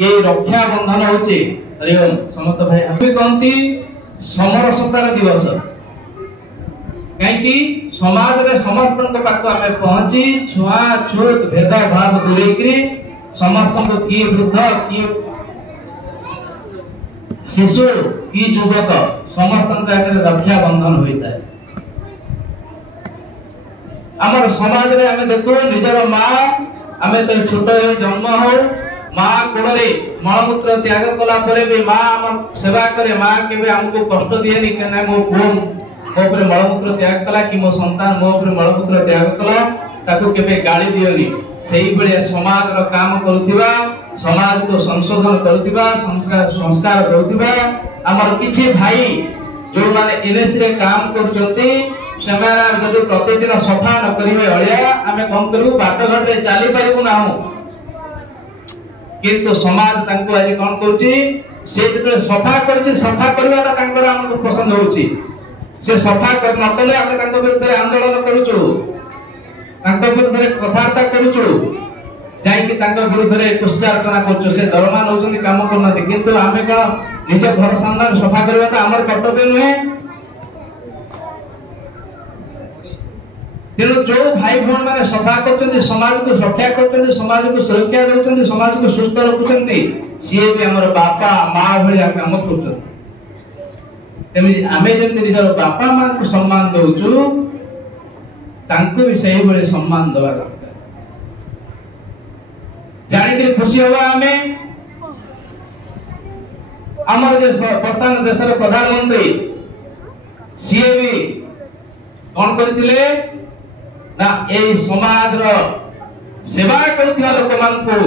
ये रक्षा बंधन होचे। हरि ओम समस्त भाई हम कहती समरसतार दिवस कहीं समाज में समस्त पाख आम पहुंची छुआ छूत भेद भाव दूरे समस्त किए वृद्ध किए शिशु कि युवक समस्त रक्षा बंधन होता है। आम समाज में आम देखो निजर माँ आम तो छोट जन्म हो माँ कोड़े मलमूत्र त्याग कला भी माँ आम सेवा करे माँ के आमको कष्ट दिए नहीं मो पुओ मो ऊपर मलमूत्र त्याग कला कि मो संतान मो ऊपर मलमूत्र त्याग कला ताको केबे गाली दियोनी सेही बेले समाज रो काम करूथिबा समाज को संशोधन करूथिबा संस्कार करूथिबा हमर किछि भाई जो माने एनएस रे काम करचोती सेमाना जदि प्रतिदिन सफा न करिवे अळिया आमे कम करू बाट घाट रे चाली पारिबु ना हो किंतु समाज तांको आज कोन करूची से जते सफा करची सफा करवाटा तांकर हमको पसंद होची से सफा कर नतले आमे तांको विरुद्ध आंदोलन करूचु तांको विरुद्ध कथार्था करूचु जाई कि तांको विरुद्ध रे कुस्तार्चना करचु से दरमा नौजनी काम करनाते किंतु आमे का निज घर सामने सफा करवाटा हमर कर्तव्य नुहे। तेणु जो भाई भौन मैंने सफा कर समाज को रक्षा कर समाज को सुरक्षा दे समाज को सुस्थ रखुंट सी भी आम बापा माँ भाया कम कर निजर बापा माँ को सम्मान दौचु भी से सम्मान दवा दरकार जानी खुशी हवा आम आमर वर्तमान देश प्रधानमंत्री सी भी कौन करथिले ना ए समाज रो सेवा करथिया लोक मान को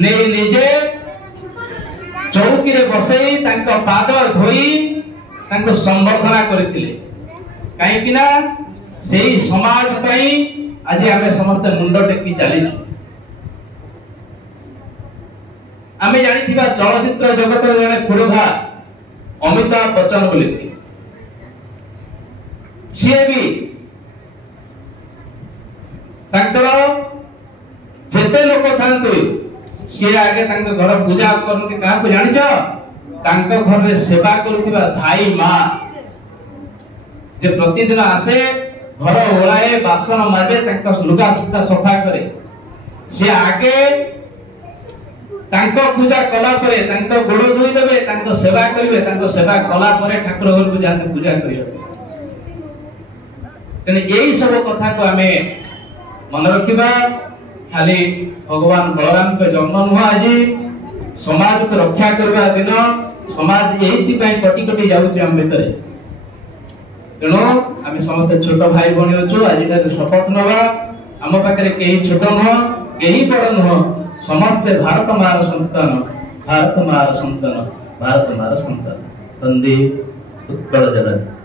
ने निजे चौकी रे बसई तांको पाद धोई तांको संबर्धना करथिले काहे कि ना सेही समाज पई आज हमें समस्त मुंड टेकी चली आमे जानिथिबा चलचित्र जगत रे जने पुरोधा अमिताभ बच्चन बोली सी भी जेते लोक थांतु सी आगे घर पूजा करते क्या जान घर में सेवा करुवा धाई माँ जे प्रतिदिन आसे घर ओलाए बासन माजे लुगा सुता सफा करे सी आगे पूजा कला गोड़ धोई देवे सेवा करेंगे सेवा कला ठाकुर घर को जाते पूजा करें यही सब कथा को आम मन रखा खाली भगवान बलराम के जन्म नुह आज समाज को रक्षा करने दिन समाज यही कटि कटि जाऊँ भितर तेणु आम समस्त छोट भाई भाई अच्छु आज शपथ नवा आम पाखे कहीं छोट नुह कहीं बड़ नुह समस्ते भारत मार संतान भारत मार संतान भारत मार संतान तंदी उत्कल जगत।